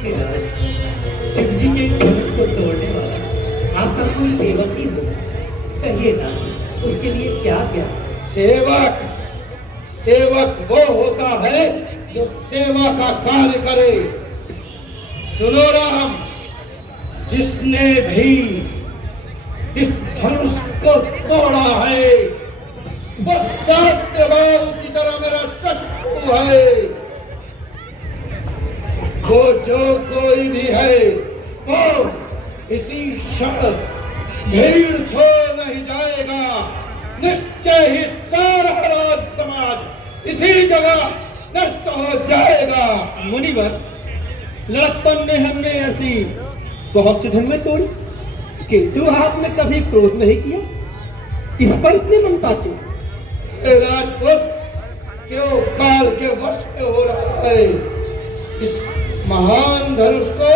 महाराज, शिव जी के धनुष को तोड़ने वाला आपका कोई सेवक ही हो, कहिए ना उसके लिए क्या क्या। सेवक सेवक वो होता है जो सेवा का कार्य करे। सुनो राम, जिसने भी इस धनुष को तोड़ा है वो शास्त्रबाबू की तरह मेरा शत्रु है। वो जो कोई भी है वो इसी क्षण भीड़ छोड़ नहीं जाएगा। निश्चय ही सारा राज समाज इसी जगह नष्ट हो जाएगा। मुनिवर, लड़कपन में हमने ऐसी बहुत सी धनुएं तोड़ी, किंतु आपने कभी क्रोध नहीं किया। इस पर इतनी ममता क्यों? राजपुत क्यों काल के वश में हो रहा है? इस महान धनुष को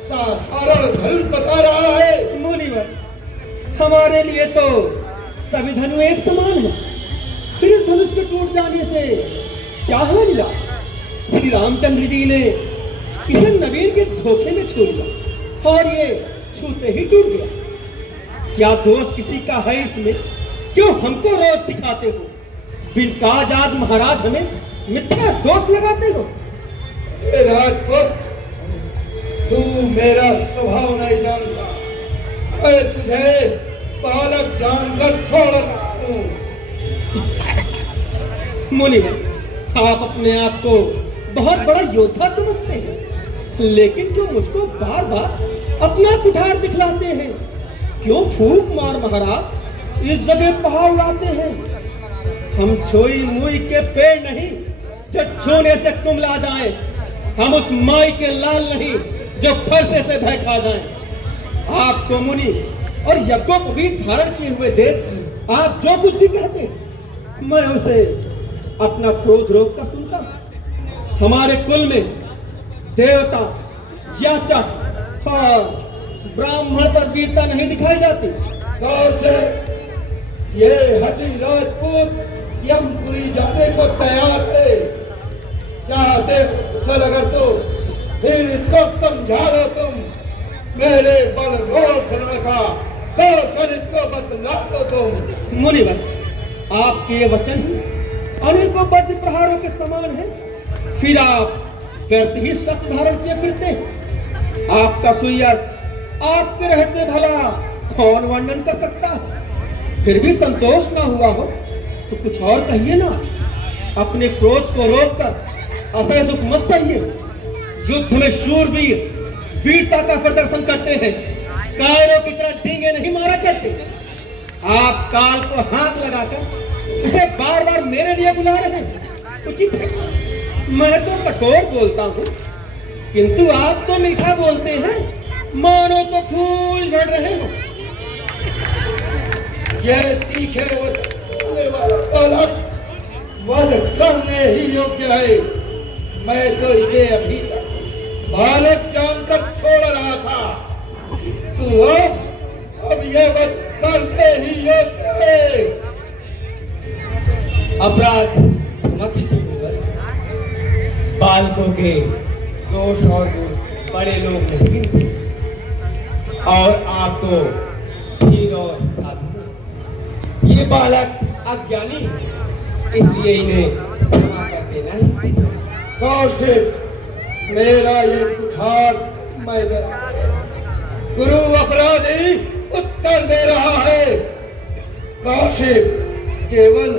साधारण धनुष बता रहा है। मुनिवर, हमारे लिए तो सभी धनु एक समान है, फिर इस धनुष के टूट जाने से क्या हानि मिला? श्री रामचंद्र जी ने इसे नवीन के धोखे में छू लिया और ये छूते ही टूट गया। क्या दोष किसी का है इसमें? क्यों हमको रोज दिखाते हो? बिन काज आज महाराज हमें मिथ्या दोष लगाते हो। राजपुत, तू मेरा स्वभाव नहीं जानता। मैं तुझे बालक जानकर छोड़ रहा हूँ। मुनिवर, आप अपने आप को बहुत बड़ा योद्धा समझते हैं, लेकिन क्यों मुझको बार बार अपना कुठार दिखलाते हैं? क्यों फूंक मार महाराज इस जगह पहाड़ उड़ाते हैं? हम छोई मुई के पेड़ नहीं जो छूने से कुमला जाए। हम उस माई के लाल नहीं जो फरसे से भय खा जाए। आपको मुनि और यज्ञों को भी धारण किए हुए देख आप जो कुछ भी कहते, मैं उसे अपना क्रोध रोक कर सुनता हूं। हमारे कुल में देवता, याचक और ब्राह्मण पर वीरता नहीं दिखाई जाती। कैसे ये हठी राजपूत यमपुरी जाने को तैयार है। चाहते कुशल अगर तो फिर इसको समझा दो तुम। मेरे बल रोशन का कौशल इसको बतला दो तुम। मुनिवर, आपके ये वचन ही अनेकों वज्र प्रहारों के समान है, फिर आप व्यर्थ ही शस्त्र धारण किए फिरते हैं। आपका सुयस आपके रहते भला कौन वर्णन कर सकता है? फिर भी संतोष ना हुआ हो तो कुछ और कहिए ना। अपने क्रोध को रोककर असह्य दुख मत सहिए। युद्ध में शूरवीर वीरता का प्रदर्शन करते हैं, कायरों की तरह डींगे नहीं मारा करते। आप काल को हाथ लगाकर उसे बार बार मेरे लिए बुला रहे हैं, उचित है। मैं तो कठोर बोलता हूँ, किंतु आप तो मीठा बोलते हैं, मानो तो फूल झड़ रहे हो। यह तीखे बालक वध करने ही योग्य है। मैं तो इसे अभी तक बालक जानकर छोड़ रहा था, तो अब यह वध करने ही योग्य है। अपराध क्षमा कीजिए। बालकों के दोष और गुण बड़े लोग नहीं गिनते, और आप तो ठीक और साधु। ये बालक अज्ञानी है, इसलिए इन्हें क्षमा कर देना ही उचित है। कौशिक, मेरा ये कुठार मैं दे। गुरु अपराधी उत्तर दे रहा है। कौशिक, केवल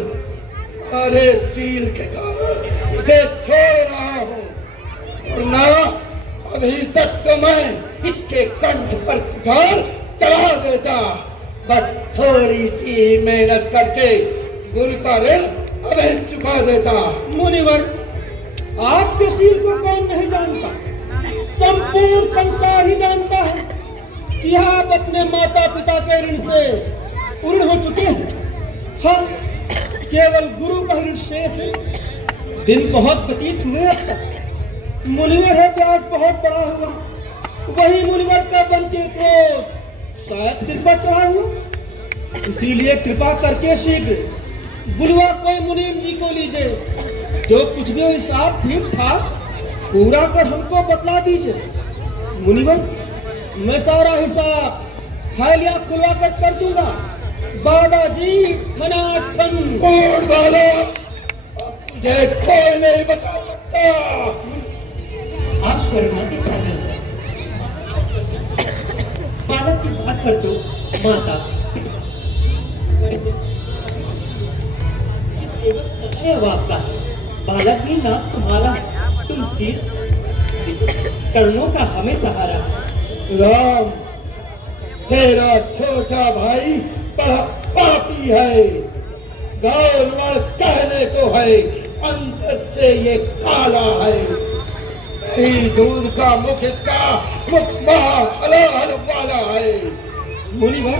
हमारे शील के कारण इसे छोड़ रहा हूँ, वरना अभी तक तो मैं इसके कंठ पर कुठार चढ़ा देता। बस थोड़ी सी मेहनत करके गुरु का ऋण अभी चुका देता। मुनिवर, आपके शील को कौन नहीं जानता? संपूर्ण संसार ही जानता है कि आप अपने माता पिता के ऋण से ऋण हो चुके हैं। हाँ, केवल गुरु का ऋण शेष है। दिन बहुत व्यतीत हुए अब तक। मुनिवर है व्यास बहुत बड़ा हुआ, वही मुनिवर का बन के क्रोध शायद सिर पर चढ़ा हुआ। इसीलिए कृपा करके शीघ्र बुलवा कोई मुनीम जी को लीजिए। जो कुछ भी हो हिसाब ठीक ठाक पूरा कर हमको बतला दीजिए। मुनिवर, मैं सारा हिसाब थैलियां खुलवा कर दूंगा। बाबा जी ठनाठन। कौन वाला? अब तुझे कोई नहीं बचा सकता। आप करुणा के सागर बालक की बात पर तो माता आपका बालक ही नाम तुम्हारा, तुम सिर कर्णों का हमें सहारा। राम, तेरा छोटा भाई बड़ा पापी है। गौरवण कहने को है, अंदर से ये काला है। नहीं दूध का मुख इसका मुख महाअलाहल वाला है। मुनिवर,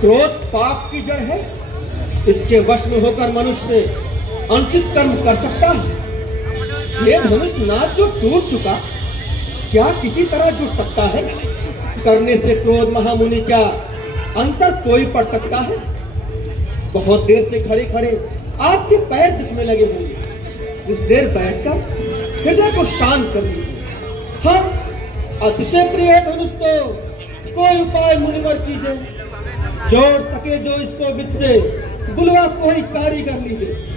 क्रोध पाप की जड़ है। इसके वश में होकर मनुष्य अनुचित कर्म कर सकता है। ये धनुष नाद जो टूट चुका, क्या किसी तरह जुट सकता है? करने से क्रोध महामुनि क्या अंतर कोई पड़ सकता है? बहुत देर से खड़े खड़े आपके पैर दुखने लगे होंगे। कुछ देर बैठकर हृदय को शांत कर लीजिए। हाँ, अतिशय प्रिय है धनुष तो। कोई उपाय मुनिवर कीजिए, जोड़ सके जो इसको विद से बुलवा कोई कारीगर लीजिए।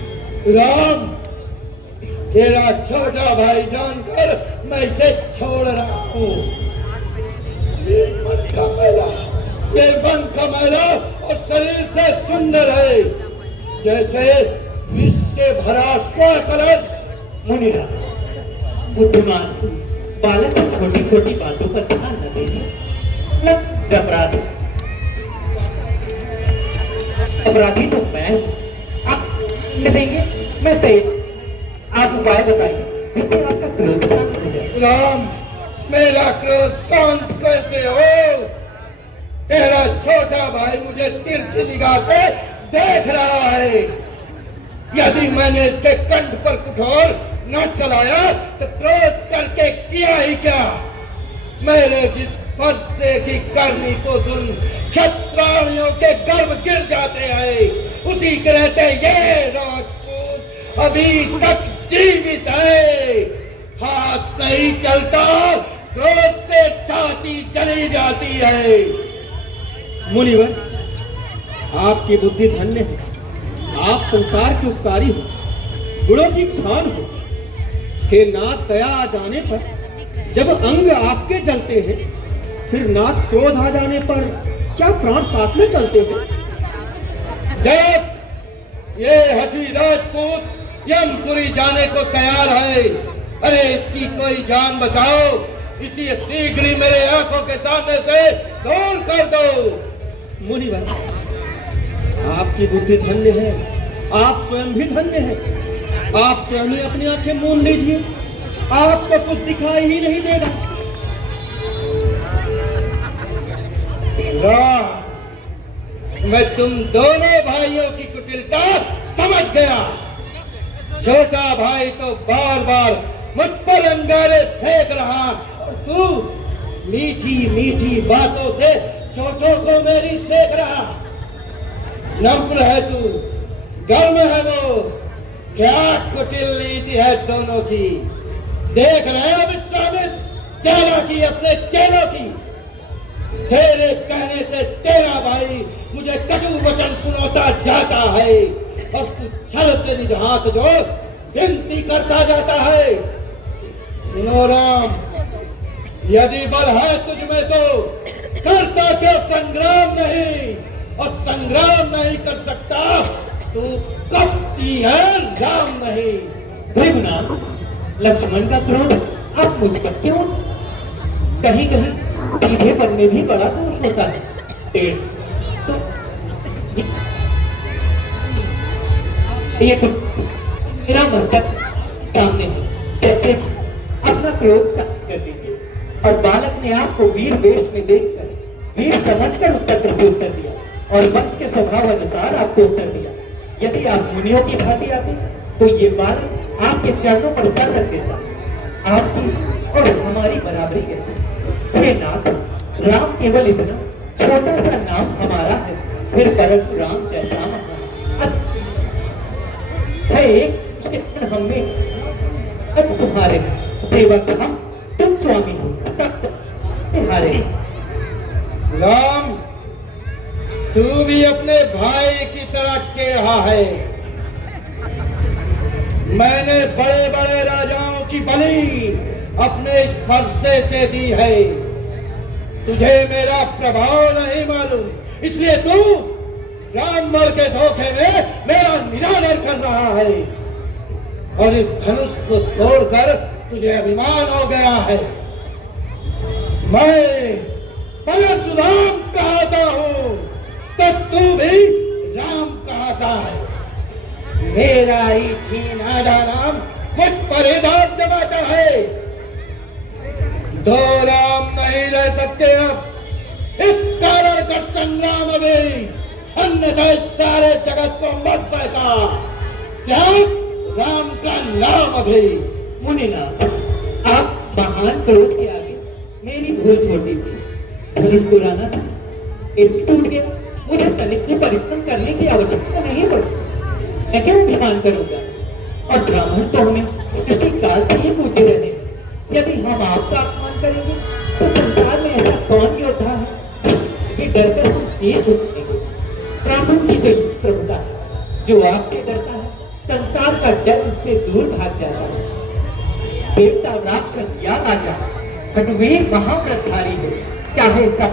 राम, तेरा छोटा भाई जानकर मैं इसे छोड़ रहा हूँ। ये मन का मैला, ये मन का मैला और शरीर से सुंदर है, जैसे विष से भरा स्व कलश। मुनिरा, बुद्धिमान बालक की छोटी छोटी बातों पर ध्यान न दीजिए। अपराधी तो मैं हूँ। आप न देंगे, मैं से आप उपाय बताइए जिससे आपका क्रोध शांत हो जाए। राम, मेरा क्रोध शांत कैसे हो? तेरा छोटा भाई मुझे तिरछी निगाह से देख रहा है। यदि मैंने इसके कंठ पर कठोर न चलाया तो क्रोध करके किया ही क्या? मेरे जिस पद से की करनी को सुन क्षत्रियों के गर्भ गिर जाते हैं, उसी के रहते ये राजपूत अभी तक जीवित है। हाथ नहीं चलता, क्रोध से छाती चली जाती है। मुनिवर, आपकी बुद्धि धन्य है। आप संसार के उपकारी हो, गुणों की खान हो। हे नाथ, दया आ जाने पर जब अंग आपके जलते हैं, फिर नाथ क्रोध आ जाने पर क्या प्राण साथ में चलते हैं? जब ये हठी राजपूत यमपुरी जाने को तैयार है, अरे इसकी कोई जान बचाओ। इसी शीघ्र ही मेरे आंखों के सामने से दूर कर दो। मुनिवर, आपकी बुद्धि धन्य है। आप स्वयं भी धन्य है। आप स्वयं ही अपनी आंखें मूंद लीजिए, आपको कुछ दिखाई ही नहीं देगा। मैं तुम दोनों भाइयों की कुटिलता समझ गया। छोटा भाई तो बार बार मुझ पर अंगारे फेंक रहा और तू मीठी मीठी बातों से छोटों को मेरी सेक रहा। नम्र है तू, गर्म है वो। क्या कुटिल नीति है दोनों की। देख रहे हो विश्वामित्र चालाकी अपने चेलों की। तेरे कहने से तेरा भाई मुझे कटु वचन सुनाता जाता है और तू छल से निज हाथ जोड़ विनती करता जाता है। सुनो राम, यदि बल है तुझमें तो करता क्यों संग्राम नहीं, और संग्राम नहीं कर सकता तो कपटी है राम नहीं। भृगुनाथ, लक्ष्मण का क्रोध आप मुझ पर क्यों? कहीं कहीं सीधे पर में भी बड़ा दोष होता है। तो ये तो मेरा मतलब सामने है। जैसे अपना क्रोध शांत कर दीजिए। और बालक ने आपको वीर वेश में देखकर वीर समझकर उत्तर प्रत्युत्तर दिया और वंश के स्वभाव अनुसार आपको उत्तर दिया। यदि आप मुनियों की भांति आते तो ये बालक आपके चरणों पर सर रख देता। आपकी और हमारी बराबरी कैसे? हे नाथ, राम केवल इतना छोटा सा नाम हमारा है, फिर परशुराम जैसा महान है। एक हमने आज तुम्हारे सेवक हम, तुम स्वामी हो, सब तुम्हारे। राम, तू भी अपने भाई की तरह टेढ़ा है। मैंने बड़े बड़े राजाओं की बलि अपने इस फरसे से दी है। तुझे मेरा प्रभाव नहीं मालूम, इसलिए तू राममल के धोखे में मेरा निरादर कर रहा है। और इस धनुष को तोड़कर तुझे अभिमान हो गया है। मैं परशुराम कहता हूँ तो तू भी राम कहता है। मेरा ही छीना नाम मुझ पर ही दाग जमाता है। दो राम नहीं रह सकते अब, इस कारण का संग्राम अभी, अन्यथा इस सारे जगत को मत बहका। त्याग राम का नाम अभी। मुनिनाथ, आप महान क्रोध के आगे मेरी भूल छोटी थी। धनुष पुराना था, एक टूट गया, मुझे तनिक भी परिश्रम करने की आवश्यकता नहीं पड़ी। मैं क्यों अभिमान करूंगा? और ब्राह्मण तो हमें किसी काल से ही पूछे रहे हैं। यदि हम आपका अपमान करेंगे तो संसार में ऐसा कौन योद्धा है कि डरकर हम शीश झुकेंगे? ब्राह्मण की जो प्रभुता है, जो आपसे डरता है, संसार का डर उससे दूर भाग जाता है। देवता, राक्षस या राजा, खटवीर महाव्रतधारी हो, चाहे सब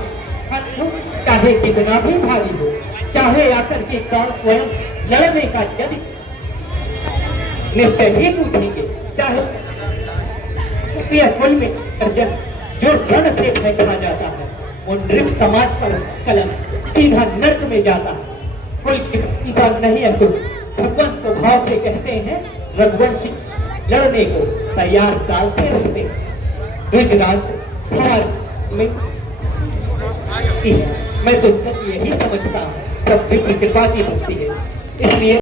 हो, चाहे कितना भी भारी हो, चाहे आकर के काल स्वयं लड़ने का यदि निश्चय ही टूटेंगे। चाहे कुल में अर्जन जो रण से फेंका जाता है, वो नृप समाज पर कलम सीधा नर्क में जाता है। कुल की प्रतिभा नहीं है कुछ। भगवान स्वभाव से कहते हैं, रघुवंशी लड़ने को तैयार काल से रहते हैं। द्विजराज भारत में मैं तो यही समझता हूँ, सब विप्र कृपा की भक्ति है, इसलिए